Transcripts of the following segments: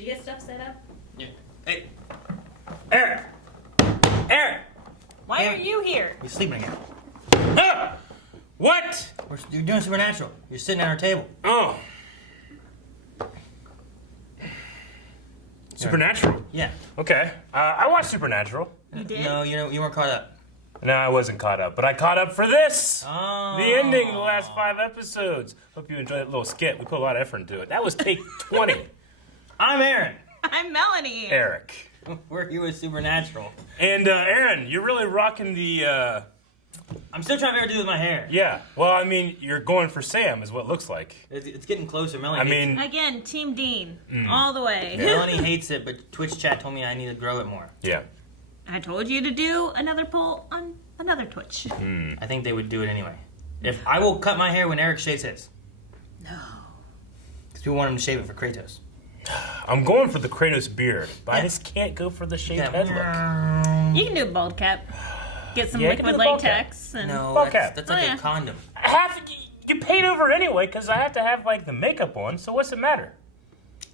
Did you get stuff set up? Yeah. Hey, Aaron! Aaron! Why are you here? We're sleeping again. Ah! What? You're doing Supernatural. You're sitting at our table. Oh. Supernatural? Yeah. Okay. I watched Supernatural. You did? No, you weren't caught up. No, I wasn't caught up, but I caught up for this. Oh. The ending of the last 5 episodes. Hope you enjoyed that little skit. We put a lot of effort into it. That was take 20. I'm Aaron. I'm Melanie. Eric. We're here with Supernatural. And Aaron, you're really rocking the... I'm still trying to figure out what to do with my hair. Yeah. Well, I mean, you're going for Sam is what it looks like. It's getting closer. Melanie I hates mean... Again, Team Dean. All the way. it. Melanie hates it, but Twitch chat told me I need to grow it more. Yeah. I told you to do another poll on another Twitch. I think they would do it anyway. If I will cut my hair when Eric shaves his. No. Because people want him to shave it for Kratos. I'm going for the Kratos beard, but I just can't go for the shaved head look. You can do a bald cap. Get some Yeah, you can liquid do the bald cap. latex. And No, Bald that's, cap. that's like Oh, yeah. a condom. You paid over anyway, because I have to have, like, the makeup on, so what's it matter?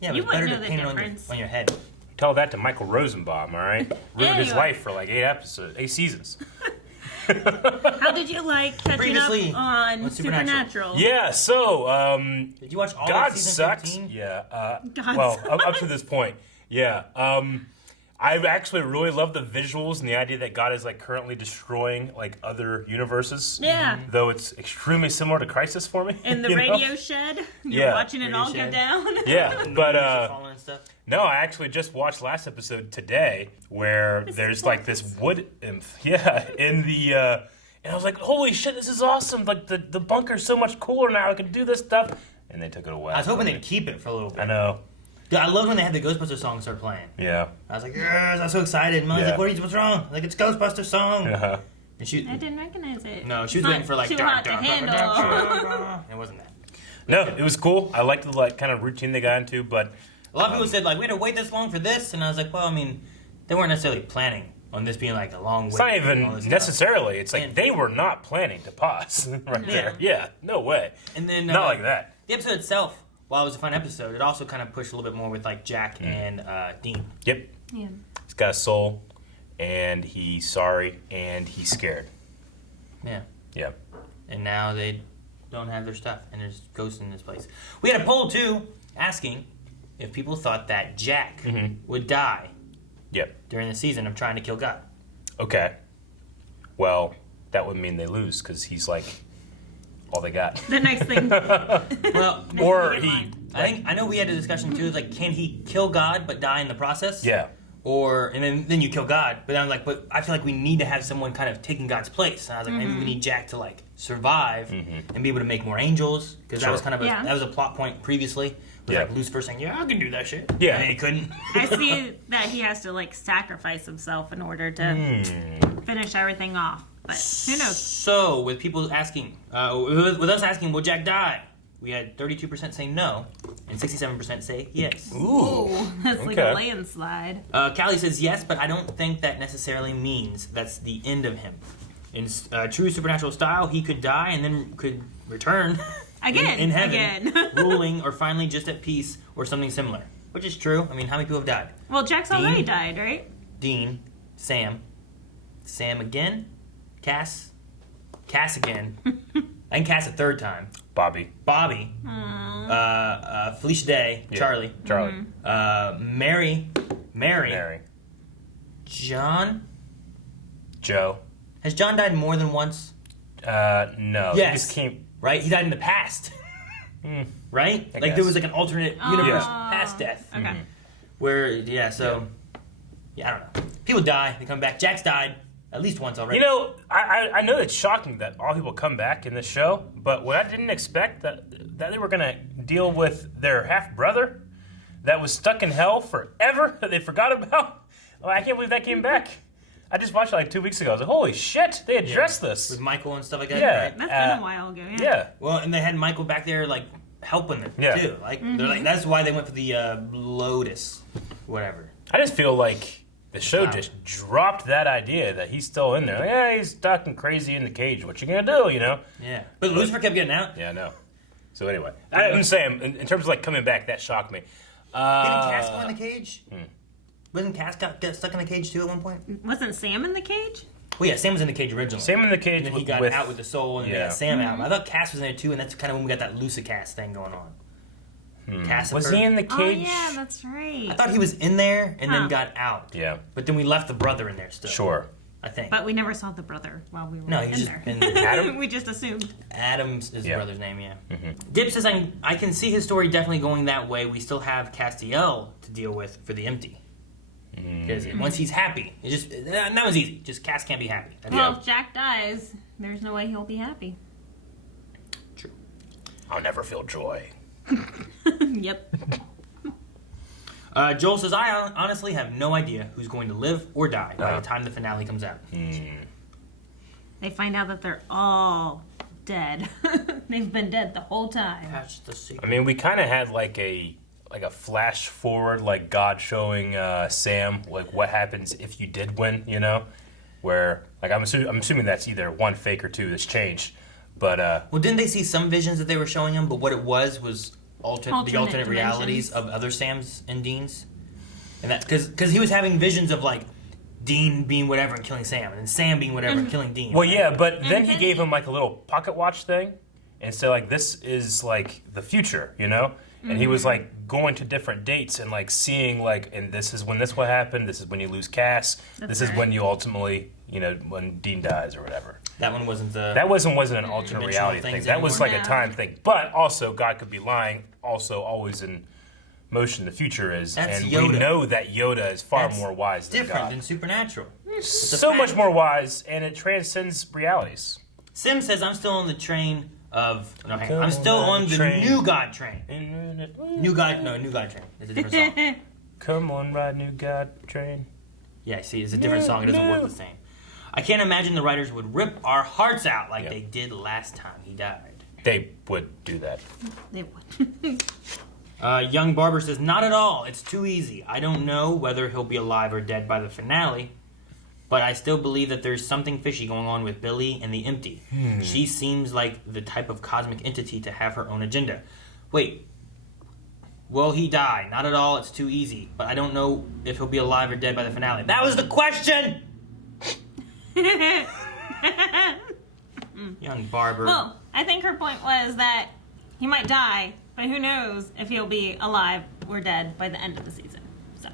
Yeah, but You it's better wouldn't to know the paint it on difference. on your head. Tell that to Michael Rosenbaum, all right? Ruined his Anyway. life for like 8 seasons. how did you like catching Previously up on on Supernatural. Supernatural? Yeah, so, Did you watch all God of season sucks. 15? Yeah, God well, sucks. up to this point, yeah. I actually really love the visuals and the idea that God is like currently destroying like other universes. Yeah. Though it's extremely similar to Crisis for me. In the you know? radio shed. You're Yeah. watching it Radio all shed. go down. Yeah, but Falling and stuff. no, I actually just watched last episode today where there's like this wood nymph, in the, and I was like, holy shit, this is awesome. Like the bunker's so much cooler now. I can do this stuff. And they took it away. I was hoping from they'd me. keep it for a little bit. I know. Dude, I loved when they had the Ghostbusters song start playing. Yeah. I was like, yes, I was so excited. And Molly's Yeah. like, what's wrong? Like, it's Ghostbusters song. Uh-huh. And she, I didn't recognize it. no, she was It's waiting not for like, too hot to handle. It wasn't that. No, it was cool. I liked the like kind of routine they got into, but A lot of people said, like, we had to wait this long for this. And I was like, well, I mean, they weren't necessarily planning on this being like a long wait. it's not and all even this stuff. necessarily. It's like And- they were not planning to pause right there. Yeah, no way. And then Not like that. The episode itself, while it was a fun episode, it also kind of pushed a little bit more with like Jack and Dean. Yep. Yeah. He's got a soul, and he's sorry, and he's scared. Yeah. Yeah. And now they don't have their stuff, and there's ghosts in this place. We had a poll too, asking if people thought that Jack would die Yep. during the season of trying to kill God. Okay. Well, that would mean they lose because he's like all they got. The next thing. Well, Or Next thing in he. line. I know we had a discussion too. Like, can he kill God but die in the process? Yeah. Or and then you kill God, but I'm like, but I feel like we need to have someone kind of taking God's place. And I was like, maybe we need Jack to like survive and be able to make more angels because that Sure. was kind of Yeah. that was a plot point previously. Was Yeah. like Lucifer saying, "Yeah, I can do that shit." Yeah. and he couldn't. I see that he has to like sacrifice himself in order to finish everything off. But who knows? So with people asking, with us asking, will Jack die? We had 32% say no, and 67% say yes. Ooh. That's like Okay. a landslide. Callie says yes, but I don't think that necessarily means that's the end of him. In true supernatural style, he could die and then could return Again, in heaven, again. ruling or finally just at peace or something similar. Which is true. I mean, how many people have died? Well, Jack's Dean? already died, right? Dean, Sam again, Cass again, and Cass a third time. Bobby. Bobby, Felicia Day, Yeah. Charlie, Mary, Mary. John. Joe. Has John died more than once? No. He Yes. just came. Right? He died in the past. Right? I Like there guess. was like an alternate universe Oh. past death. Okay. Where, I don't know. People die, they come back. Jack's died at least once already. You know, I know it's shocking that all people come back in this show, but what I didn't expect that they were gonna deal with their half brother that was stuck in hell forever that they forgot about. Oh, I can't believe that came back. I just watched it like 2 weeks ago. I was like, holy shit, they addressed this. With Michael and stuff like that. Yeah. Right? That's been a while ago. Yeah. Yeah. Well, and they had Michael back there like helping them Yeah. too. Like they're like that's why they went for the Lotus, whatever. I just feel like the show Wow. just dropped that idea that he's still in there. Like, yeah, he's stuck and crazy in the cage. What you gonna do, you know? Yeah. But Lucifer kept getting out. Yeah, I know. So anyway, I'm saying, in terms of like coming back, that shocked me. Didn't Cass go in the cage? Wasn't Cass get stuck in the cage too at one point? Wasn't Sam in the cage? Well, yeah, Sam was in the cage originally. Sam in the cage. And then he got out with the soul, and they got Sam out. I thought Cass was in there too, and that's kind of when we got that Lucicass thing going on. Was he in the cage? Oh yeah, that's right. I thought he was in there and then got out. Yeah. But then we left the brother in there still. Sure. I think. But we never saw the brother while we were No, in he's just there. been Adam? We just assumed. Adams is the brother's name, yeah. Dip says, I can see his story definitely going that way. We still have Castiel to deal with for the empty. Because once he's happy, it just that was easy. Just Cass can't be happy. Well, if Jack dies, there's no way he'll be happy. True. I'll never feel joy. Yep. Joel says, I honestly have no idea who's going to live or die by the time the finale comes out. They find out that they're all dead. They've been dead the whole time. That's the secret. I mean, we kind of had like a flash forward, like God showing Sam like what happens if you did win, you know, where like I'm assuming that's either one fake or two that's changed, but well, didn't they see some visions that they were showing him? But what it was the alternate realities of other Sams and Deans, and that because he was having visions of like Dean being whatever and killing Sam, and then Sam being whatever and killing Dean. Well, yeah, but then he gave him like a little pocket watch thing, and so like this is like the future, you know. And he was like going to different dates and like seeing like, and this is when this will happen. This is when you lose Cass. This is when you ultimately, you know, when Dean dies or whatever. That one wasn't the. That wasn't an alternate reality thing. That was like a time thing. But also, God could be lying. Also, always in motion. The future is, That's and Yoda. we know that Yoda is far more wise than different God. than supernatural. So much more wise, and it transcends realities. Sim says, I'm still on the train of. No, hang on. Come I'm still on on the train. New God train. New God train. It's a different song. Come on, ride New God train. Yeah, see, it's a different song. It doesn't work the same. I can't imagine the writers would rip our hearts out like they did last time he died. They would do that. They would. Young Barber says, not at all. It's too easy. I don't know whether he'll be alive or dead by the finale, but I still believe that there's something fishy going on with Billy and the Empty. She seems like the type of cosmic entity to have her own agenda. Wait, will he die? Not at all. It's too easy, but I don't know if he'll be alive or dead by the finale. That was the question! Young Barber. Well, I think her point was that he might die, but who knows if he'll be alive or dead by the end of the season. So,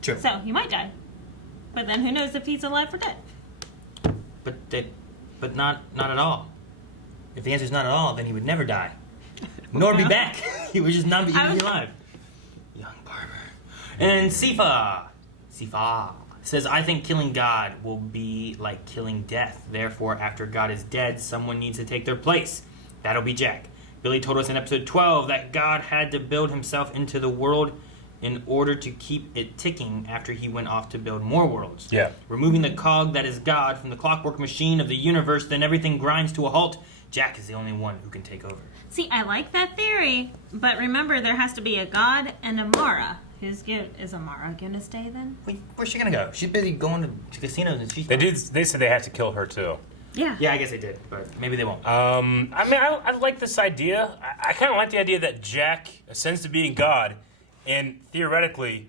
True. So he might die, but then who knows if he's alive or dead? But not at all. If the answer is not at all, then he would never die, nor be back. He would just not be alive. Young Barber. And Sifa says, I think killing God will be like killing death. Therefore, after God is dead, someone needs to take their place. That'll be Jack. Billy told us in episode 12 that God had to build himself into the world in order to keep it ticking after he went off to build more worlds. Yeah. Removing the cog that is God from the clockwork machine of the universe, then everything grinds to a halt. Jack is the only one who can take over. See, I like that theory, but remember there has to be a God and a Mara. Is Amara gonna stay then? Wait, where's she gonna go? She's busy going to casinos and she's. They said they had to kill her too. Yeah. Yeah, I guess they did, but maybe they won't. I mean, I like this idea. I kind of like the idea that Jack ascends to being God, and theoretically,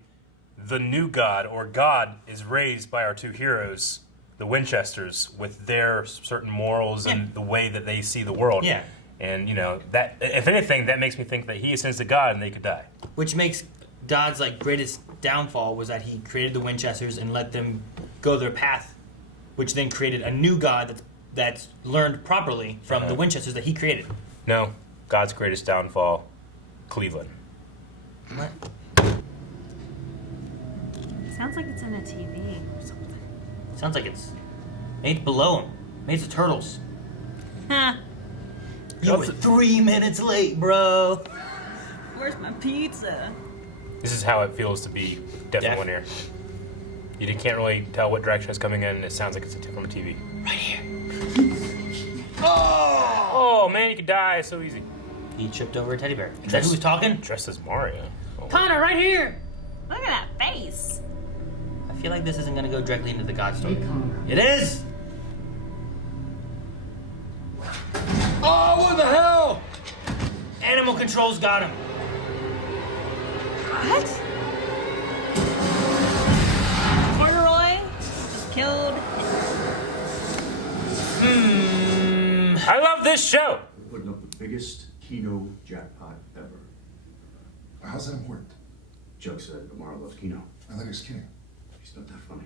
the new God or God is raised by our two heroes, the Winchesters, with their certain morals and the way that they see the world. Yeah. And you know that, if anything, that makes me think that he ascends to God and they could die. Which makes God's greatest downfall was that he created the Winchesters and let them go their path, which then created a new God that's learned properly from the Winchesters that he created. No, God's greatest downfall, Cleveland. What? Sounds like it's in a TV or something. Sounds like it's below him. Maybe it's the Turtles. Huh. You were 3 minutes late, bro. Where's my pizza? This is how it feels to be deaf in one ear. You can't really tell what direction it's coming in. It sounds like it's from a TV. Right here. Oh man, you could die. It's so easy. He tripped over a teddy bear. Is that who was talking? Dressed as Mario. Oh. Connor, right here! Look at that face. I feel like this isn't going to go directly into the God story. It is! Oh, what the hell? Animal control's got him. What? Corduroy just killed. I love this show. We're putting up the biggest Keno jackpot ever. How's that important? Chuck said Lamar loves Keno. I thought he was kidding. He's not that funny.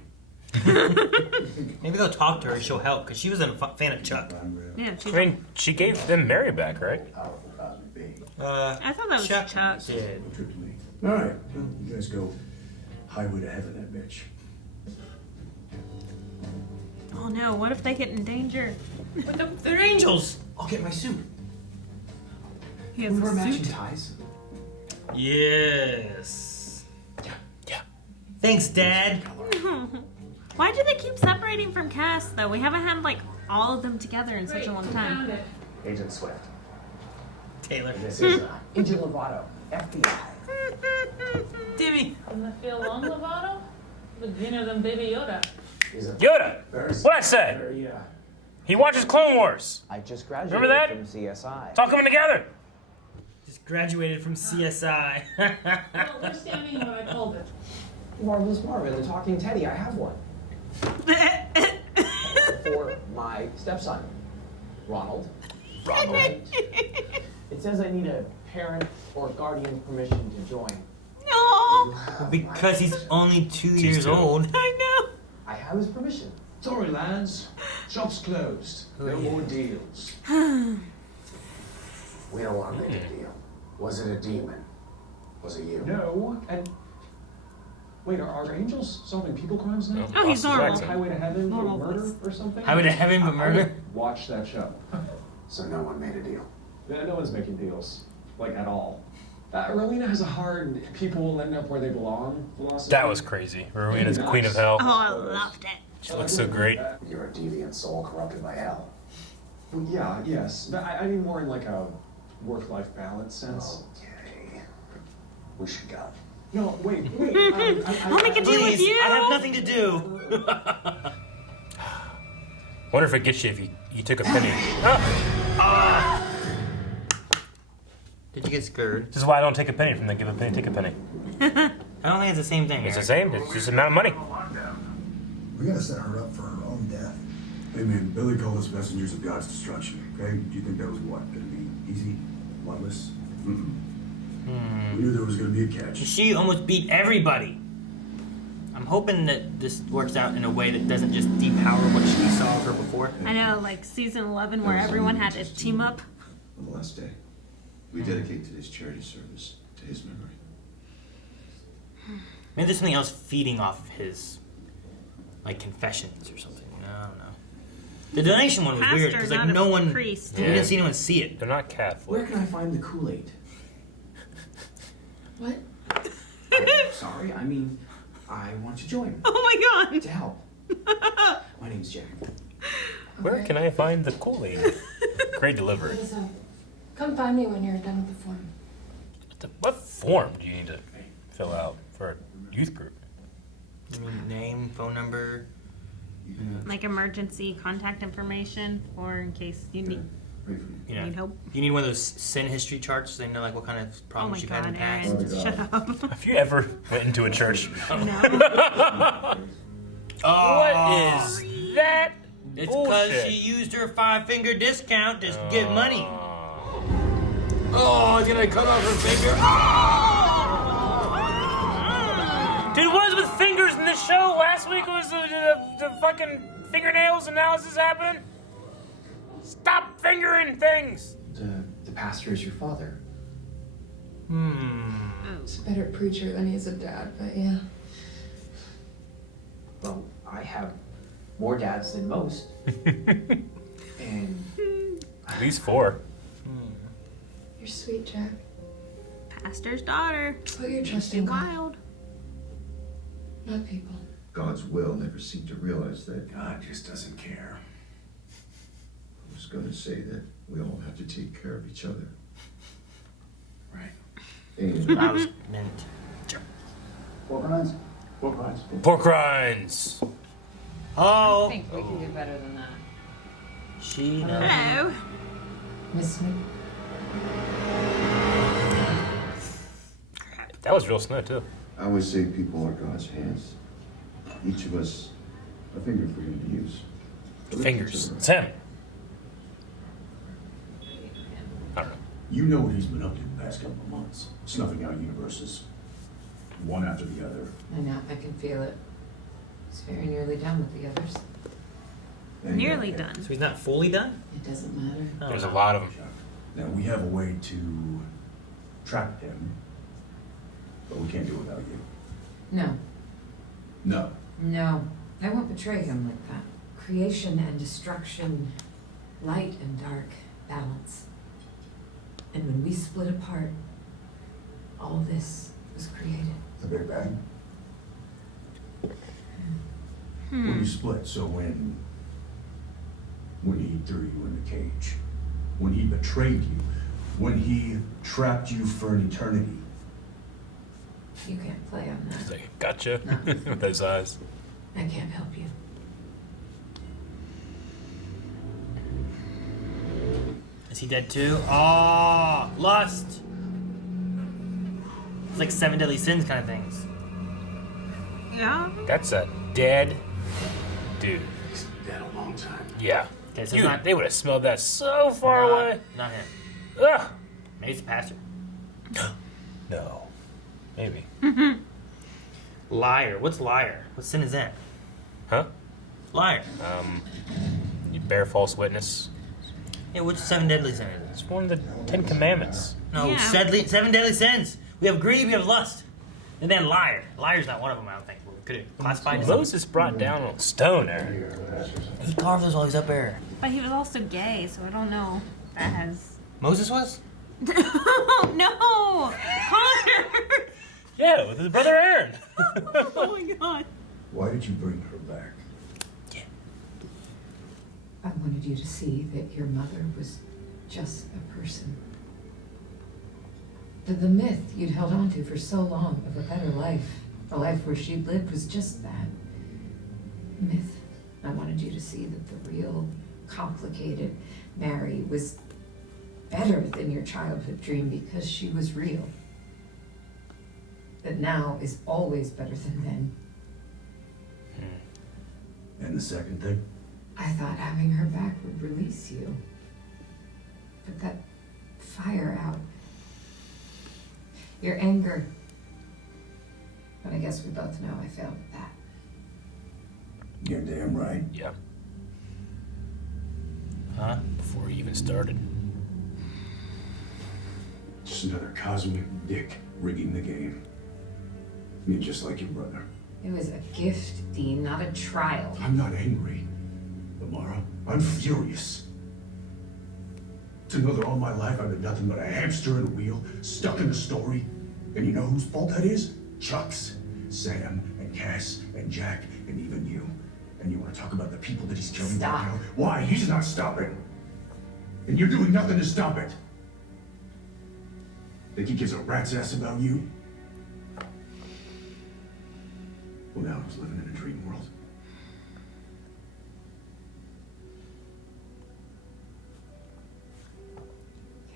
Maybe they'll talk to her and she'll help, because she wasn't a fan of Chuck. Yeah, I mean, she gave them Mary back, right? Powerful cosmic being. I thought that was Chuck. did. No trick to me. All right, well, you guys go highway to heaven, that bitch. Oh no, what if they get in danger? But they're angels. I'll get my suit. He has We wear a matching suit. ties. Yes. Yeah. Thanks, Dad. Why do they keep separating from cast though? We haven't had like all of them together in such a long time. Agent Swift. Taylor. This is Agent Lovato, FBI. Dimmy. Doesn't it feel long, Lovato? Look greener than Baby Yoda. He's a Yoda. What'd I say? very, He watches Clone Wars. I just graduated Remember that? from CSI. It's all coming together. Just graduated from CSI. Well, we're standing in what I called it. Marvelous Marvin, the talking teddy. I have one for my stepson, Ronald. It says I need a parent or guardian permission to join. No, Because he's only 2 years two. old. I know. I have his permission. Sorry, lads. Shop's closed. No more deals. We don't want to make a deal. Was it a demon? Was it you? No, and wait, are angels solving people crimes now? Oh, he's Austin normal. Jackson. Highway to Heaven Normal or murder voice. or something? Highway to Heaven, but I murder? would watch that show. So no one made a deal. No one's making deals, like at all. Rowena has a hard "people will end up where they belong" philosophy. That was crazy. Rowena's Queen of Hell. Oh, I loved it. She looks so great. You're a deviant soul corrupted by hell. Well, yeah, yes. But I mean more in like a work-life balance sense. Okay. We should go. No, wait. I'll make a deal with Please, you. I have nothing to do. Wonder if it gets you if you took a penny. Did you get scared? This is why I don't take a penny from them. Give a penny, take a penny. I don't think it's the same thing. It's the Eric. same. It's just the amount of money. We gotta set her up for her own death. Hey man, Billy called us messengers of God's destruction, okay? Do you think that was what? Gonna be easy? Bloodless? Mm-mm. We knew there was gonna be a catch. She almost beat everybody. I'm hoping that this works out in a way that doesn't just depower what she saw of her before. I know, like season 11 where everyone had to team up. On the last day, we dedicate today's charity service to his memory. Maybe there's something else feeding off of his, like, confessions or something. I don't know. The donation one was weird Pastor, because like not a no one, priest. we didn't see anyone see it. They're not Catholic. Where can I find the Kool-Aid? What? Sorry, I mean, I want to join. Oh my To help. My name's Jack. Where can I find the Kool-Aid? Great delivery. Listen, come find me when you're done with the form. What form do you need to fill out for a youth group? I mean, name, phone number. god. Like emergency contact information for in case you need, You know, need help. you need one of those sin history charts so they know like what kind of Oh problems my you've had in god, the past. Aaron, shut up. Have you ever went into a church? No. What is that? It's because bullshit? she used her 5-finger discount to get money. Oh, did I cut off her finger? Dude, what was with fingers in this show? Last week was the fucking fingernails, and now is this happening? Stop fingering things! The pastor is your father. He's a better preacher than he is a dad, but yeah. Well, I have more dads than most. And At least 4. You're sweet, Jack. Pastor's daughter. Put your trust Be in God, wild. not people. God's will never seemed to realize that God just doesn't care. I was gonna say that we all have to take care of each other. Right. And I was meant. Pork rinds? Pork rinds. Pork rinds! Oh, I think we can do better than that. she knows. Hello. Miss me? That was real snow, too. I always say people are God's hands. Each of us a finger for him to use. To lift Fingers. each other It's up. him. I don't know. You know what he's been up to the past couple of months. Snuffing out universes. One after the other. I know, I can feel it. He's very nearly done with the others. And Nearly yeah, done. So he's not fully done? It doesn't matter. Oh, There's a no. lot of them. Now, we have a way to trap him, but we can't do it without you. No, No. no, I won't betray him like that. Creation and destruction, light and dark, balance. And when we split apart, all this was created. The Big Bang? When you split, so when he threw you in the cage, when he betrayed you, when he trapped you for an eternity. You can't play on He's that. like, gotcha. No. With those eyes. I can't help you. Is he dead too? Oh, lust. It's like 7 deadly sins kind of things. Yeah. That's a dead dude. He's been dead a long time. Yeah. Okay, so You- it's not. they would have smelled that so far not, away. Not him. Ugh. Maybe it's the pastor. No. Maybe. Liar. What's liar? What sin is that? Huh? Liar. You bear false witness. Yeah, which 7 deadly sins? It's one of the 10 Commandments. No, Yeah. 7 deadly sins. We have greed, we have lust. And then liar. Liar's not one of them, I don't think. We could have classified as Moses brought down on stone, Aaron. He carved those while he was up there. But he was also gay, so I don't know if that has. Moses was? No! Connor! Yeah, with his brother Aaron. Oh my god. Why did you bring her back? I wanted you to see that your mother was just a person. The myth you'd held on to for so long of a better life, a life where she'd lived, was just that. Myth. I wanted you to see that the real, complicated Mary was better than your childhood dream because she was real. That now is always better than then. And the second thing? I thought having her back would release you. Put that fire out. Your anger. But I guess we both know I failed at that. You're damn right. Yeah, Huh? before he even started. Just another cosmic dick rigging the game. You're just like your brother. It was a gift, Dean, not a trial. I'm not angry, Amara. I'm furious. To know that all my life I've been nothing but a hamster in a wheel, stuck in a story. And you know whose fault that is? Chuck's. Sam and Cass and Jack and even you. And you want to talk about the people that he's killing Stop. right now? Why? He's not stopping. And you're doing nothing to stop it. Think he gives a rat's ass about you? Well, now he's living in a dream world.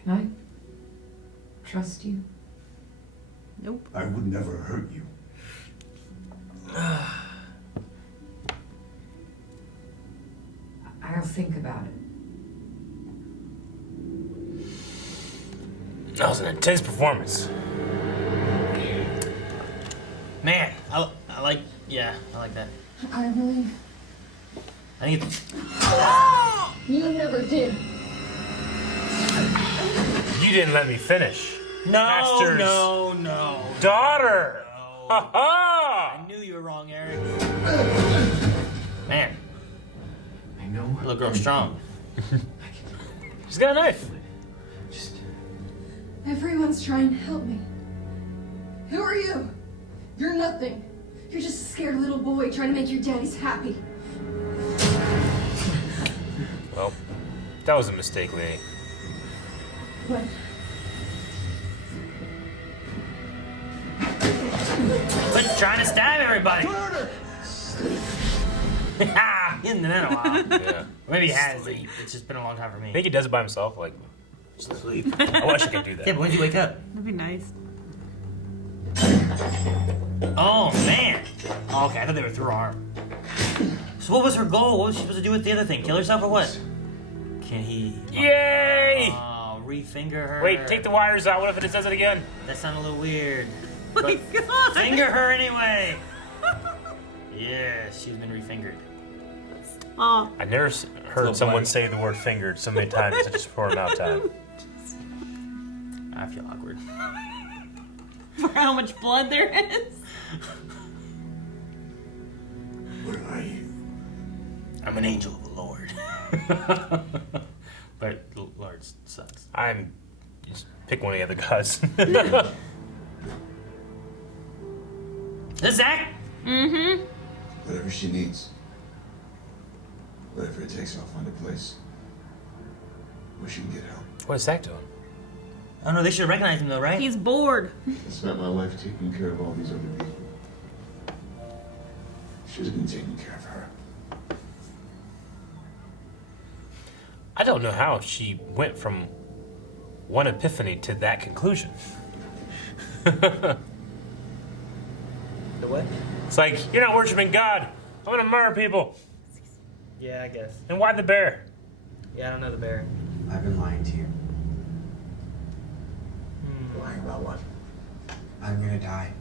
Can I trust you? Nope. I would never hurt you. I'll think about it. That was an intense performance. Man, I like that. I really. I think it's. You never did. You didn't let me finish. No, Pastor's no. daughter. No. Ha ha! I knew you were wrong, Eric. Man, I know. little girl strong. She's got a knife. Just Everyone's trying to help me. Who are you? You're nothing. You're just a scared little boy trying to make your daddies happy. Well, that was a mistake, lady. What? Quit trying to stab everybody. Isn't that a while? Yeah. Maybe he has. It's just been a long time for me. I think he does it by himself. Like, Sleep. I wish I could do Yeah, that. but when did you wake up? That'd be nice. Oh, man. Oh, okay, I thought they were through her arm. So what was her goal? What was she supposed to do with the other thing? Kill herself or what? Can he... Yay! Oh, re-finger her. Wait, take the wires out. What if it does it again? That sounded a little weird. Oh my God. Finger her anyway. Yes, she's been re-fingered. Oh. I never heard someone say the word fingered so many times in such a short amount of time. I feel awkward. For how much blood there is. What are you? I'm an angel of the Lord. But the Lord sucks. Just pick one of the other guys. Is this Zach? Mm-hmm. Whatever she needs. Whatever it takes, I'll find a place where she can get help. What is Zach doing? Oh no, they should recognize him though, right? He's bored. I spent my life taking care of all these other people. Should have been taking care of her. I don't know how she went from one epiphany to that conclusion. The what? It's like, you're not worshiping God. I'm gonna murder people. Yeah, I guess. And why the bear? Yeah, I don't know the bear. I've been lying to you. Lying about what? I'm gonna die.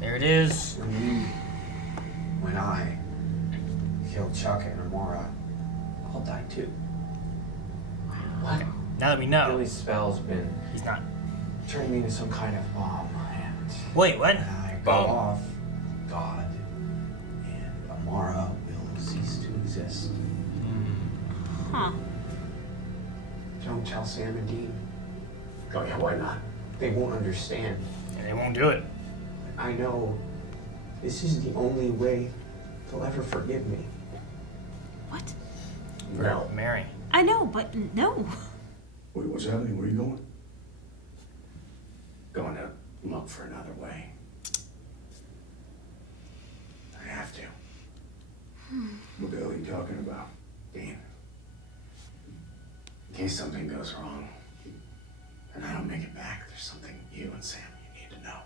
There it is. When I killed Chuck and Amora, I'll die too. What? Now that we know. Billy's spell's been He's not. turning me into some kind of bomb, and Wait, what? when I go off, God and Amora will cease to exist. Huh. Don't tell Sam and Dean. Oh yeah, why not? They won't understand. And they won't do it. I know this is the only way they'll ever forgive me. What? No. Mary. I know, but no. Wait, what's happening? Where are you going? Going to look for another way. I have to. What the hell are you talking about, Dean? In case something goes wrong and I don't make it back, there's something you and Sam you need to know.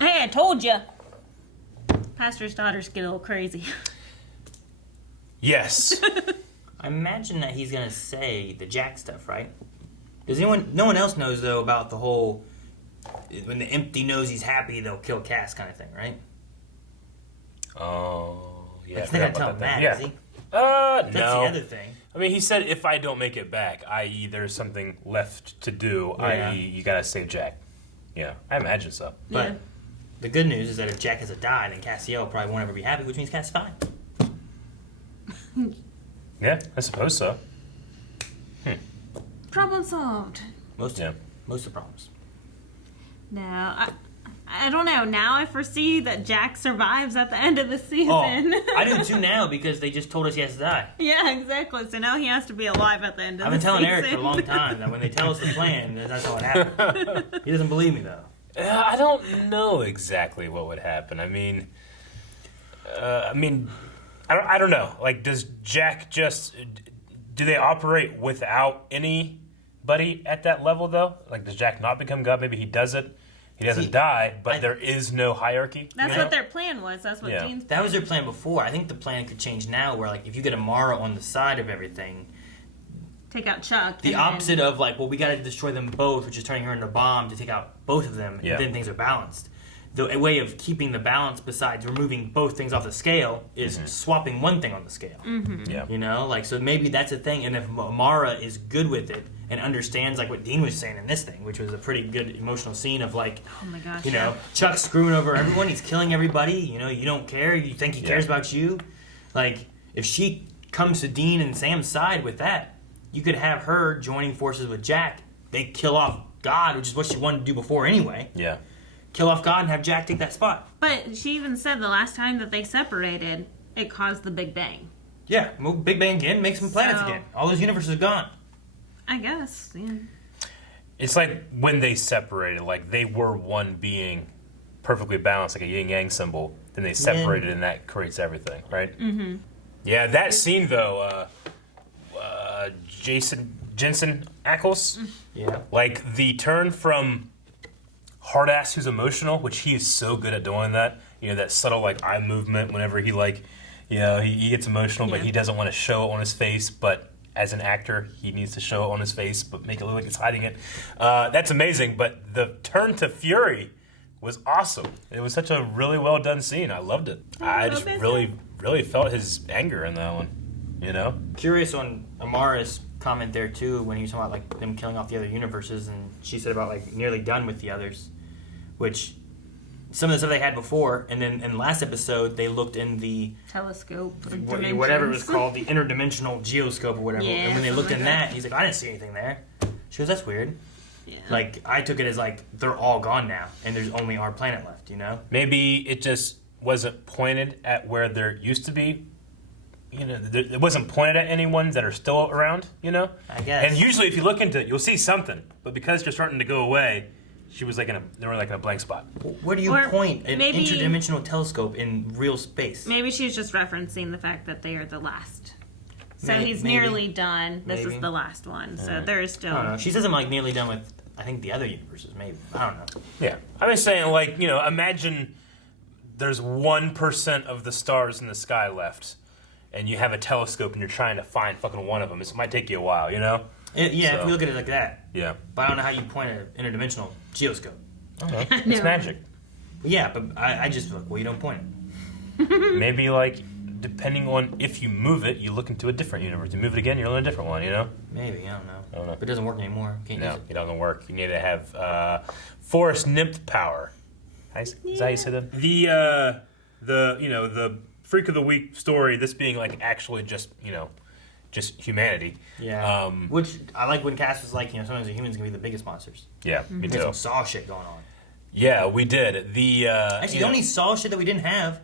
Hey, I told you. Pastor's daughters get a little crazy. Yes. I imagine that he's gonna say the Jack stuff, right? Does anyone? No one else knows though about the whole when the empty knows he's happy, they'll kill Cass kind of thing, right? Oh, yeah. Like, he's not gonna tell Matt, yeah. is he? That's the other thing. I mean, he said if I don't make it back, i.e., there's something left to do, i.e., you gotta save Jack. Yeah, I imagine so. But the good news is that if Jack has died, then Cassiel probably won't ever be happy, which means Cass is fine. Yeah, I suppose so. Problem solved. Most of the problems. Now, I don't know. Now I foresee that Jack survives at the end of the season. Oh, I do too now because they just told us he has to die. Yeah, exactly. So now he has to be alive at the end of I've the been telling season. Eric for a long time that when they tell us the plan, that's how it happens. He doesn't believe me though. I don't know exactly what would happen. I don't know. Like, does Jack just... Do they operate without anybody at that level, though? Like, does Jack not become God? Maybe he doesn't. He doesn't die, but there is no hierarchy. That's what their plan was. That's what Dean's That was their plan before. I think the plan could change now where, like, if you get Amara on the side of everything... take out Chuck. The opposite of, like, well, we got to destroy them both, which is turning her into a bomb to take out both of them, and then things are balanced. A way of keeping the balance besides removing both things off the scale is swapping one thing on the scale. Yeah. You know, like, so maybe that's a thing. And if Amara is good with it and understands, like, what Dean was saying in this thing, which was a pretty good emotional scene of, like, oh my gosh, you know, Chuck's screwing over everyone. He's killing everybody. You know, you don't care. You think he cares about you. Like, if she comes to Dean and Sam's side with that, you could have her joining forces with Jack. They kill off God, which is what she wanted to do before anyway. Yeah. Kill off God and have Jack take that spot. But she even said the last time that they separated, it caused the Big Bang. Yeah, move Big Bang again, make some planets again. All those universes are gone. I guess, yeah. It's like when they separated, like they were one being perfectly balanced, like a yin-yang symbol. Then they separated and that creates everything, right? Mm-hmm. Yeah, that scene though, Jensen Ackles. Yeah. Like the turn from hard ass who's emotional, which he is so good at doing that. You know, that subtle like eye movement whenever he like, you know, he gets emotional, but he doesn't want to show it on his face. But as an actor, he needs to show it on his face, but make it look like he's hiding it. That's amazing. But the turn to fury was awesome. It was such a really well done scene. I loved it. I just really felt his anger in that one. You know? Curious on Amara's comment there too when he was talking about like them killing off the other universes, and she said about like nearly done with the others, which some of the stuff they had before, and then in the last episode they looked in the telescope, whatever it was called, the interdimensional geoscope or whatever. Yeah, and when they looked like in that, he's like, I didn't see anything there. She goes, that's weird. Yeah. Like I took it as like they're all gone now, and there's only our planet left. You know? Maybe it just wasn't pointed at where there used to be. You know, it wasn't pointed at any ones that are still around, you know? I guess. And usually if you look into it, you'll see something. But because they're starting to go away, they were like in a blank spot. Where do you point an interdimensional telescope in real space? Maybe she's just referencing the fact that they are the last. So he's Maybe. nearly done. This is the last one. So there is still... I don't know. She says I'm like nearly done with, I think, the other universes, maybe. I don't know. Yeah. I'm just saying, like, you know, imagine there's 1% of the stars in the sky left. And you have a telescope and you're trying to find fucking one of them. It might take you a while, you know? If you look at it like that. Yeah. But I don't know how you point at an interdimensional geoscope. Okay. It's magic. Yeah, but I just like, well, you don't point it. Maybe, like, depending on if you move it, you look into a different universe. You move it again, you're in a different one, you know? Maybe, I don't know. But it doesn't work anymore. Can't use It doesn't work. You need to have forest nymph power. Is that how you say that? The Freak of the Week story, this being like actually just humanity. Yeah. Which I like when Cass was like, sometimes the humans can be the biggest monsters. Yeah, me We had too. some Saw shit going on. Yeah, we did. Actually, the only Saw shit that we didn't have,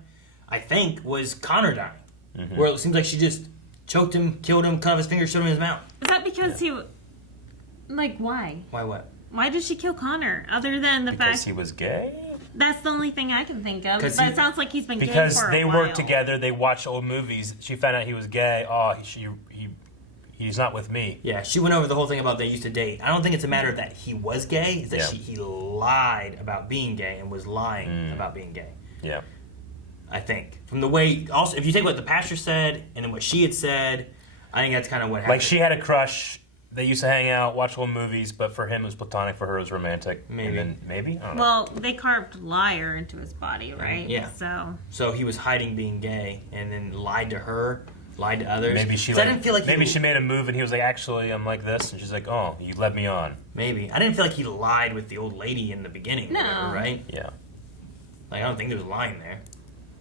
I think, was Connor dying. Where it seems like she just choked him, killed him, cut off his finger, showed him his mouth. Is that because he... Like, why? Why what? Why did she kill Connor? Other than the fact... Because he was gay? That's the only thing I can think of. But it sounds like he's been gay because for a they while. worked together, they watched old movies. She found out he was gay. Oh, he's not with me. Yeah, she went over the whole thing about they used to date. I don't think it's a matter of that he was gay. It's that he lied about being gay and was lying about being gay. Yeah. I think. From the way... Also, if you take what the pastor said and then what she had said, I think that's kind of what happened. Like, she had a crush. They used to hang out, watch old movies, but for him it was platonic, for her it was romantic. Maybe. And then, maybe? I don't know. Well, they carved liar into his body, right? Yeah. So he was hiding being gay and then lied to her, lied to others. Maybe she I didn't feel like she made a move and he was like, actually, I'm like this. And she's like, oh, you led me on. Maybe. I didn't feel like he lied with the old lady in the beginning. No. Or whatever, right? Yeah. Like, I don't think there was lying there.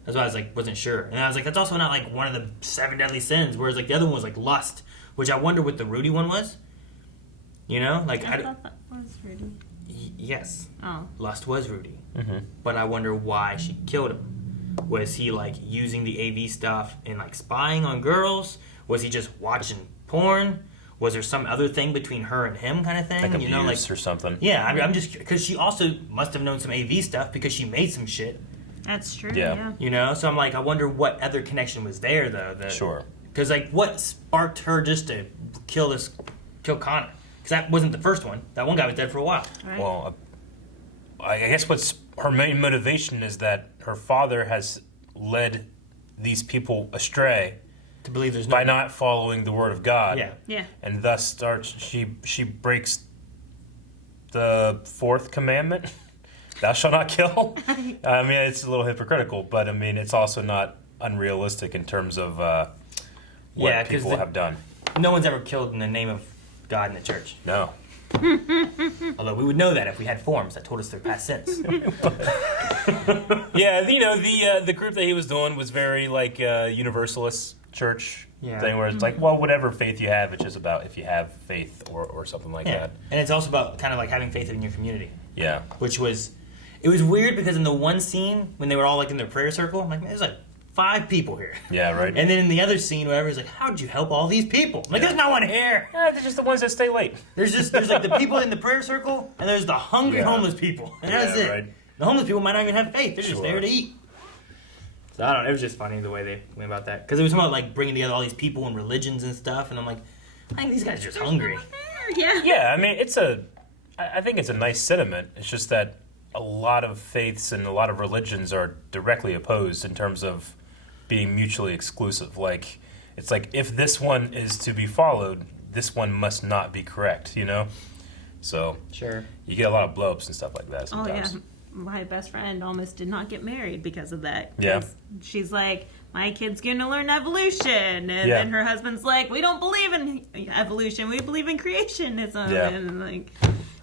That's why I was like, wasn't sure. And I was like, that's also not like one of the 7 deadly sins. Whereas like the other one was like lust, which I wonder what the Rudy one was. You know, like I thought that was Rudy. Yes. Oh. Lust was Rudy. But I wonder why she killed him. Was he like using the AV stuff and like spying on girls? Was he just watching porn? Was there some other thing between her and him, kind of thing? Like abuse or something. Yeah, I'm just because she also must have known some AV stuff because she made some shit. That's true. Yeah. You know, so I'm like, I wonder what other connection was there though. Sure. Because like, what sparked her just to kill Connor? Because that wasn't the first one. That one guy was dead for a while. Right. Well, I guess what's her main motivation is that her father has led these people astray to believe there's by not following the word of God. Yeah. Yeah. And thus she breaks the 4th commandment. Thou shalt not kill. I mean, it's a little hypocritical, but I mean, it's also not unrealistic in terms of what people have done. No one's ever killed in the name of God in the church. No. Although we would know that if we had forms that told us their past sins. Yeah, you know, the group that he was doing was very like universalist church thing, where it's like, well, whatever faith you have, it's just about if you have faith or something like that. And it's also about kind of like having faith in your community. Yeah. It was weird because in the one scene when they were all like in their prayer circle, I'm like, man, there's like 5 people here. Yeah, right. And then in the other scene, whatever, he's like, how'd you help all these people? I'm like, there's no one here. They're just the ones that stay late. There's like the people in the prayer circle, and there's the hungry homeless people. And that's it. Right. The homeless people might not even have faith. They're just there to eat. So I don't know. It was just funny the way they went about that. Because it was about like bringing together all these people and religions and stuff. And I'm like, I think these guys are just hungry. Yeah. Yeah, I mean, I think it's a nice sentiment. It's just that a lot of faiths and a lot of religions are directly opposed in terms of being mutually exclusive. Like, it's like, if this one is to be followed, this one must not be correct, you know? So, Sure. you get a lot of blow-ups and stuff like that Oh sometimes. yeah, my best friend almost did not get married because of that. Yeah. She's like, my kid's gonna learn evolution, and Yeah. then her husband's like, we don't believe in evolution, we believe in creationism, Yeah. and like,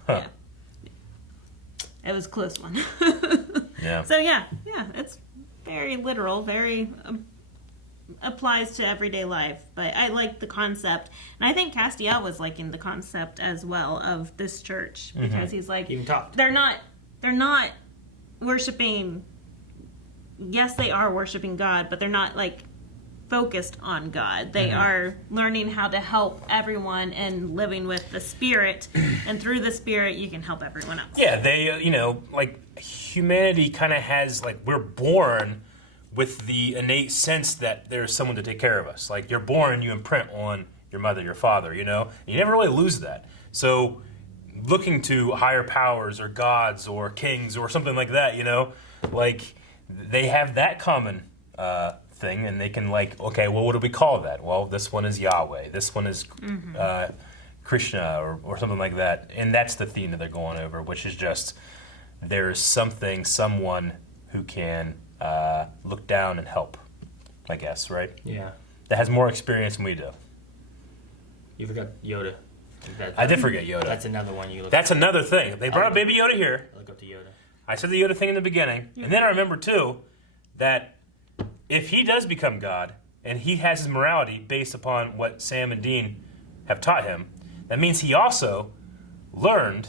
Huh. yeah, it was a close one. Yeah. So yeah, it's very literal, very applies to everyday life. But I like the concept, and I think Castiel was liking the concept as well of this church because he's like, Even talked. they're not worshiping. Yes, they are worshiping God, but they're not like focused on God. They are learning how to help everyone and living with the Spirit, and through the Spirit, you can help everyone else. Yeah, they, like, humanity kind of has, like, we're born with the innate sense that there's someone to take care of us. Like, you're born, you imprint on your mother, your father, you know? You never really lose that. So, looking to higher powers or gods or kings or something like that, like, they have that common thing, and they can, like, okay, well, what do we call that? Well, this one is Yahweh. This one is Krishna or something like that. And that's the theme that they're going over, which is just there is someone who can look down and help, I guess, right? Yeah. That has more experience than we do. You forgot Yoda. I did forget Yoda. That's another one you look That's another thing. They brought up Baby Yoda here. I look up to Yoda. I said the Yoda thing in the beginning. And then I remember, too, that if he does become God, and he has his morality based upon what Sam and Dean have taught him, that means he also learned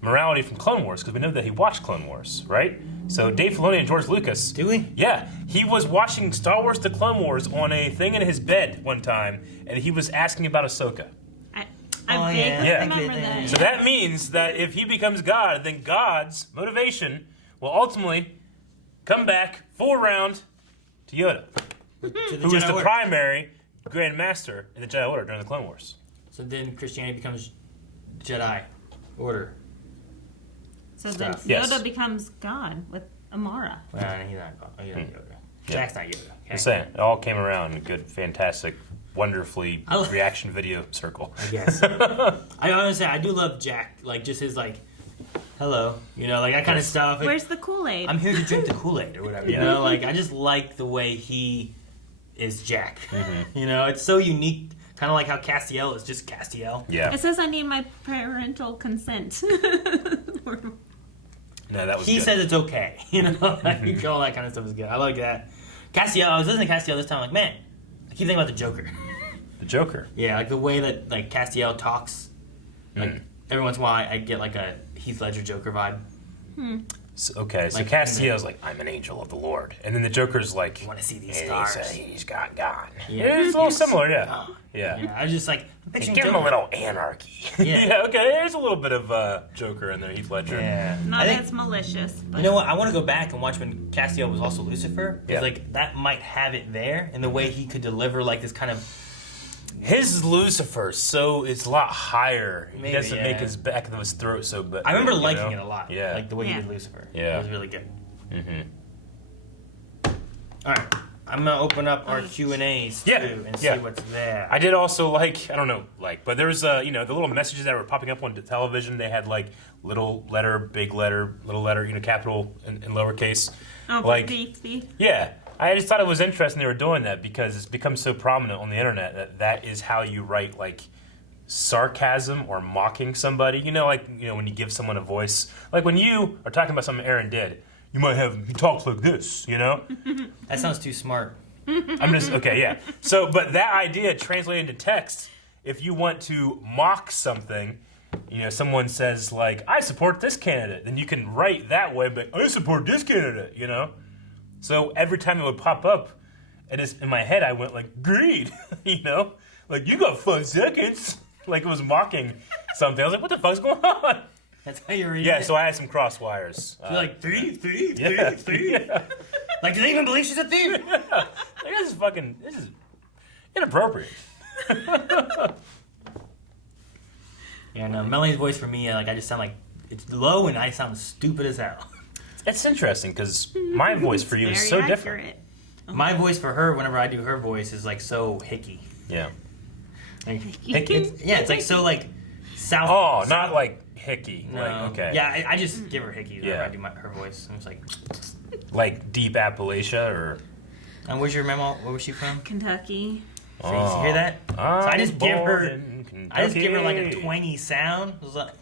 morality from Clone Wars, because we know that he watched Clone Wars, right? So Dave Filoni and George Lucas. Do we? Yeah. He was watching Star Wars The Clone Wars on a thing in his bed one time, and he was asking about Ahsoka. I vaguely remember that. So that means that if he becomes God, then God's motivation will ultimately come back full around to Yoda, who was the primary Grand Master in the Jedi Order during the Clone Wars. So then Christianity becomes Jedi Order. So then Stuff. Yoda becomes God with Amara. Well, he's not Yoda. Jack's not Yoda. Okay? I'm saying, it all came around in a good, fantastic, wonderfully reaction video circle. I guess. I honestly, I do love Jack. Like, just his, like, hello. Like that kind of stuff. Where's the Kool-Aid? I'm here to drink the Kool-Aid or whatever. Like, I just like the way he is Jack. It's so unique. Kind of like how Castiel is just Castiel. Yeah. It says I need my parental consent. No, that was He good. says it's okay. All that kind of stuff is good. I like that. Castiel, I was listening to Castiel this time, like, man, I keep thinking about the Joker. The Joker? Yeah, like the way that, like, Castiel talks. Like, every once in a while, I get, like, a Heath Ledger Joker vibe. So Like, Castiel's like, I'm an angel of the Lord. And then the Joker's like, you want to see these and stars? he's got God. Yeah. It's a little similar, yeah. Yeah. I was just like, Give him a little anarchy. Yeah. Okay, there's a little bit of Joker in there, Heath Ledger. Yeah. Not as malicious. But You know what? I want to go back and watch when Castiel was also Lucifer. Because, Yeah. like, that might have it there in the way he could deliver, like, this kind of... His Lucifer, so it's a lot higher. Maybe, he doesn't make yeah. his back of his throat so big. I remember liking it a lot. Yeah. Like, the way he did Lucifer. Yeah. It was really good. Mm-hmm. All right. I'm going to open up our Q&As, too, and see what's there. I did also like, I don't know, like, but there's, the little messages that were popping up on the television. They had, like, little letter, big letter, little letter, capital and lowercase. Oh, like, thief. Yeah. I just thought it was interesting they were doing that because it's become so prominent on the internet that that is how you write, like, sarcasm or mocking somebody. When you give someone a voice. Like, when you are talking about something Aaron did, he talks like this, That sounds too smart. Okay, yeah. So, but that idea translated into text, if you want to mock something, someone says, like, I support this candidate, then you can write that way, but I support this candidate, So every time it would pop up, and in my head I went, like, greed, Like, you got 5 seconds. Like, it was mocking something. I was like, what the fuck's going on? That's how you read it? Yeah, so I had some cross wires. You're like, thief. Yeah. Like, do they even believe she's a thief? Like, this is inappropriate. Yeah, no, Melanie's voice for me, like, I just sound like, it's low and I sound stupid as hell. It's interesting because my voice for you is so different. My voice for her, whenever I do her voice, is like so hicky. Yeah. Like, it's like so like south. Oh, south. not like hicky. No. Like, okay. Yeah, I just give her hickey whenever I do her voice. I'm just like deep Appalachia or. And where's your memo? Where was she from? Kentucky. So you hear that? So I just give her like a twangy sound. Like,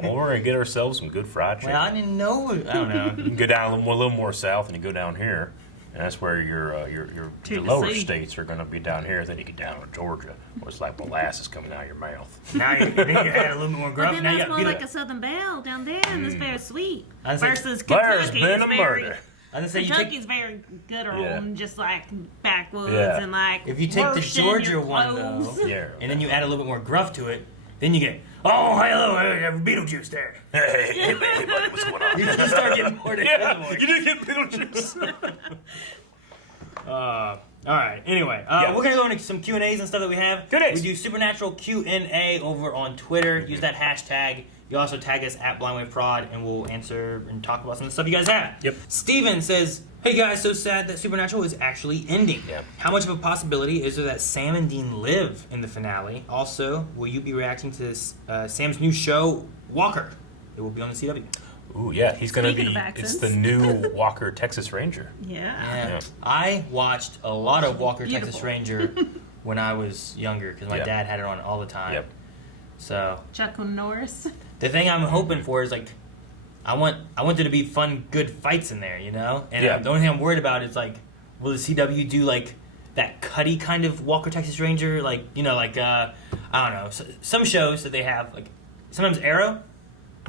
well, we're gonna get ourselves some good fried chicken. Well, I didn't know. I don't know. You can go down a little more south, and you go down here, and that's where your lower states are gonna be down here. Then you get down to Georgia, where it's like molasses coming out of your mouth. Now you had a little bit more But gruff. then Now you that's got more like a Southern Belle down there, and it's very sweet. Versus There's Kentucky been is a very. murder. Kentucky's very good and just like backwoods and like. If you take the Georgia one though, and then you add a little bit more gruff to it, then you get, oh, hello, I have Beetlejuice there. Hey, buddy, what's going on? You just start getting more together. You did get Beetlejuice. All right. Anyway, we're gonna go into some Q&As and stuff that we have. Q&As. We do Supernatural Q&A over on Twitter. Use that hashtag. You also tag us at BlindWayProd, and we'll answer and talk about some of the stuff you guys have. Yep. Steven says, hey guys, so sad that Supernatural is actually ending. Yep. How much of a possibility is there that Sam and Dean live in the finale? Also, will you be reacting to Sam's new show, Walker? It will be on the CW. Ooh, yeah, he's gonna Speaking be. of It's the new Walker Texas Ranger. Yeah. I watched a lot of Walker Texas Ranger when I was younger because my dad had it on all the time. Yep. So Chuck Norris. the thing I'm hoping for is like, I want there to be fun, good fights in there, you know. And the only thing I'm worried about is like, will the CW do like that Cuddy kind of Walker Texas Ranger, like like I don't know, some shows that they have like sometimes Arrow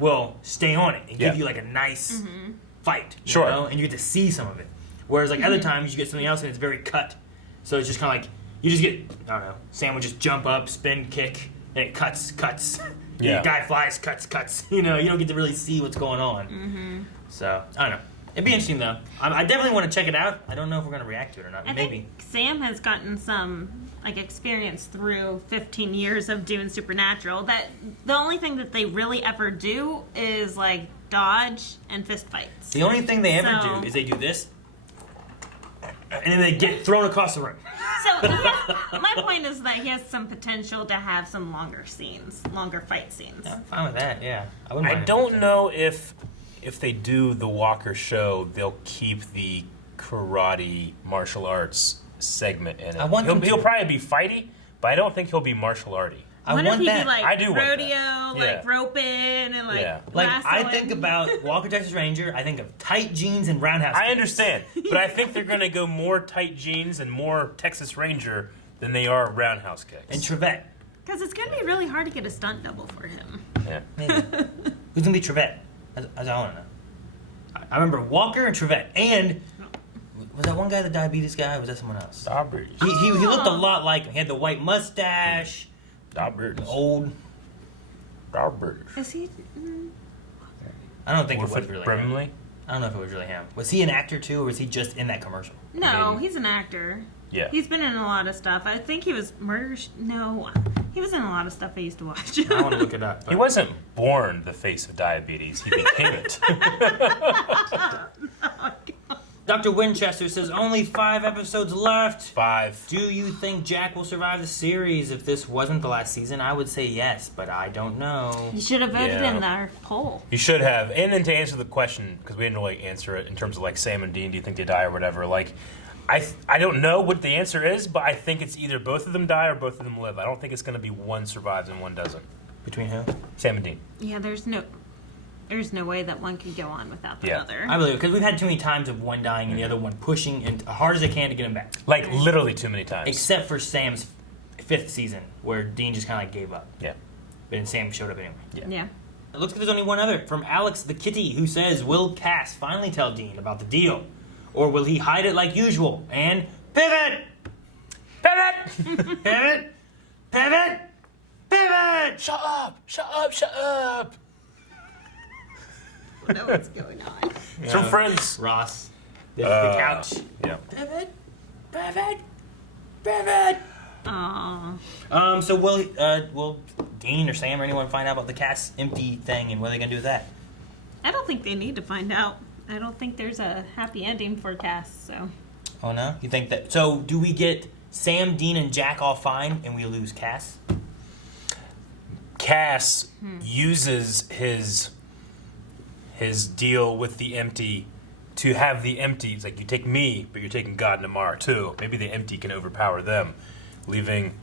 will stay on it and give you like a nice fight, you know? And you get to see some of it. Whereas like other times you get something else and it's very cut, so it's just kind of like you just get I don't know, Sam would just jump up, spin, kick, and it cuts. The guy flies, cuts. You know, you don't get to really see what's going on. So I don't know. It'd be interesting though. I definitely want to check it out. I don't know if we're gonna react to it or not. I think Sam has gotten some like experience through 15 years of doing Supernatural. That the only thing that they really ever do is like dodge and fist fights. The only thing they ever do is they do this, and then they get thrown across the room. So my point is that he has some potential to have some longer fight scenes. I'm fine with that. Yeah, I don't know if they do the Walker show, they'll keep the karate martial arts segment in it. He'll probably be fighty, but I don't think he'll be martial arty. What if he did like I do want rodeo, that. like roping, and like like lassoing? I think about Walker Texas Ranger. I think of tight jeans and roundhouse. I understand, but I think they're gonna go more tight jeans and more Texas Ranger than they are roundhouse kicks. And Trevette. Because it's gonna be really hard to get a stunt double for him. Yeah. Maybe. Who's gonna be Trevette? That's all I want to know. I remember Walker and Trevette, and was that one guy the diabetes guy? Or was that someone else? Diabetes. He looked a lot like him. He had the white mustache. Diabetes. Old. Diabetes. Is he? I don't think it was really Brimley? him. I don't know if it was really him. Was he an actor too, or was he just in that commercial? No, he's an actor. Yeah. He's been in a lot of stuff. I think he was No, he was in a lot of stuff I used to watch. I want to look it up. He wasn't born the face of diabetes. He became it. Dr. Winchester says, only 5 episodes left. 5. Do you think Jack will survive the series if this wasn't the last season? I would say yes, but I don't know. You should have voted in our poll. You should have. And then to answer the question, because we didn't really answer it in terms of like Sam and Dean, do you think they die or whatever, like, I don't know what the answer is, but I think it's either both of them die or both of them live. I don't think it's going to be one survives and one doesn't. Between who? Sam and Dean. Yeah, there's no way that one could go on without the other. I believe it, because we've had too many times of one dying and the other one pushing and as hard as they can to get him back. Like, literally too many times. Except for Sam's 5th season, where Dean just kind of like gave up. Yeah. But then Sam showed up anyway. Yeah. It looks like there's only one other, from Alex the Kitty, who says, will Cass finally tell Dean about the deal? Or will he hide it like usual and pivot? Pivot! Pivot! Pivot! Pivot! Shut up! Shut up! Shut up! I don't know what's going on. It's from Friends. Ross. The couch. Yeah. Pivot. Aww. So will Dean or Sam or anyone find out about the cat's empty thing, and what are they gonna do with that? I don't think they need to find out. I don't think there's a happy ending for Cass, so. Oh no? You think that? So do we get Sam, Dean, and Jack all fine, and we lose Cass? Cass uses his deal with the empty to have the empty. It's like, you take me, but you're taking God and Amara too. Maybe the empty can overpower them, leaving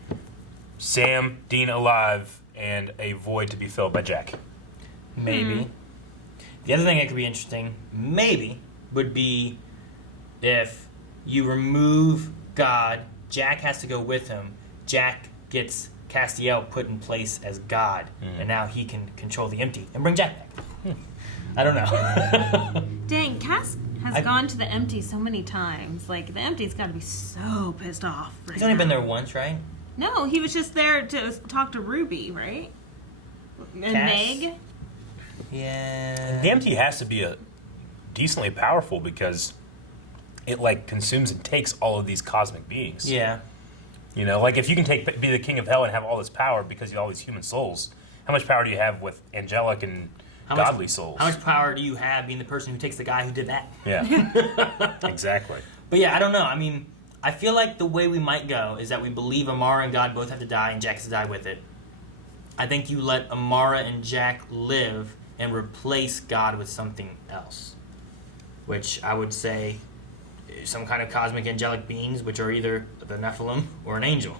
Sam, Dean alive, and a void to be filled by Jack. Maybe. The other thing that could be interesting, maybe, would be if you remove God, Jack has to go with him. Jack gets Castiel put in place as God, and now he can control the empty and bring Jack back. I don't know. Dang, Cass has gone to the empty so many times. Like, the empty's got to be so pissed off right He's only now. been there once, right? No, he was just there to talk to Ruby, right? And Cass? Meg. Yeah. The empty has to be a decently powerful because it like consumes and takes all of these cosmic beings. Yeah. You know, like if you can be the king of hell and have all this power because you have all these human souls, how much power do you have with angelic and godly souls? How much power do you have being the person who takes the guy who did that? Yeah. Exactly. But yeah, I don't know. I mean, I feel like the way we might go is that we believe Amara and God both have to die and Jack has to die with it. I think you let Amara and Jack live and replace God with something else, which I would say some kind of cosmic angelic beings, which are either the Nephilim or an angel.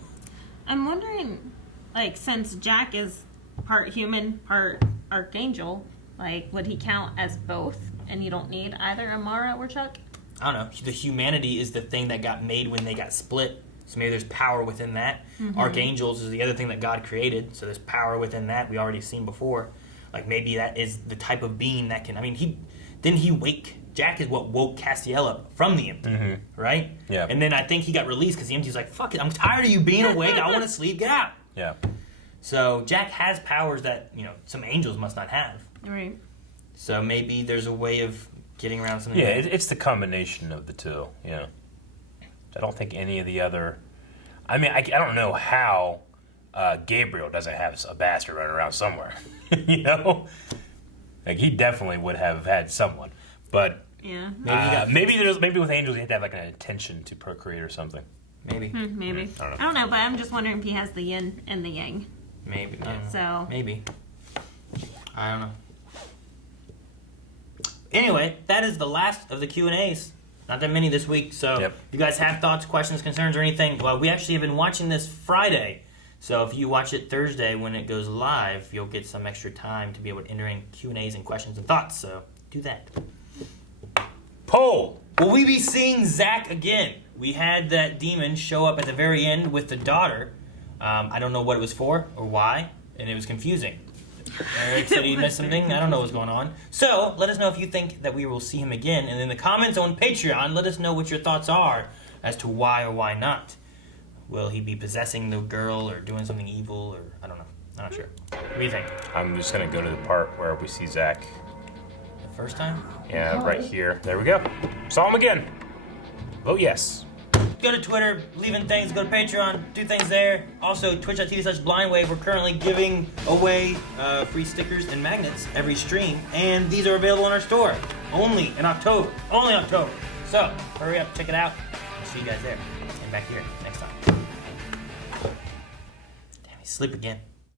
I'm wondering, like, since Jack is part human, part archangel, like, would he count as both? And you don't need either Amara or Chuck? I don't know. The humanity is the thing that got made when they got split. So maybe there's power within that. Archangels is the other thing that God created. So there's power within that we already seen before. Like maybe that is the type of being that can. I mean, he wake. Jack is what woke Castiel up from the empty, right? Yeah. And then I think he got released because the empty was like, "Fuck it, I'm tired of you being awake. I want to sleep. Get out." Yeah. So Jack has powers that some angels must not have. Right. So maybe there's a way of getting around something. Yeah, like that. it's the combination of the two. Yeah. I don't think any of the other. I mean, I don't know how Gabriel doesn't have a bastard running around somewhere. You know, like he definitely would have had someone, but Yeah. maybe with angels you have to have like an intention to procreate or something. Maybe. Maybe. I I don't know, but I'm just wondering if he has the yin and the yang. Maybe. I don't know. So. Maybe. I don't know. Anyway, that is the last of the Q&As. Not that many this week, so if you guys have thoughts, questions, concerns, or anything, well, we actually have been watching this Friday. So if you watch it Thursday when it goes live, you'll get some extra time to be able to enter in Q&As and questions and thoughts. So do that. Poll! Will we be seeing Zach again? We had that demon show up at the very end with the daughter. I don't know what it was for or why, and it was confusing. Eric said he missed something. I don't know what's going on. So let us know if you think that we will see him again. And in the comments on Patreon, let us know what your thoughts are as to why or why not. Will he be possessing the girl or doing something evil, or I don't know. I'm not sure. What do you think? I'm just gonna go to the part where we see Zach. The first time? Yeah, right here. There we go. Saw him again. Vote yes. Go to Twitter, leaving things, go to Patreon, do things there. Also, twitch.tv/blindwave. We're currently giving away free stickers and magnets every stream, and these are available in our store. Only in October. Only October. So, hurry up, check it out. I'll see you guys there. And back here next time. Damn, he's asleep again.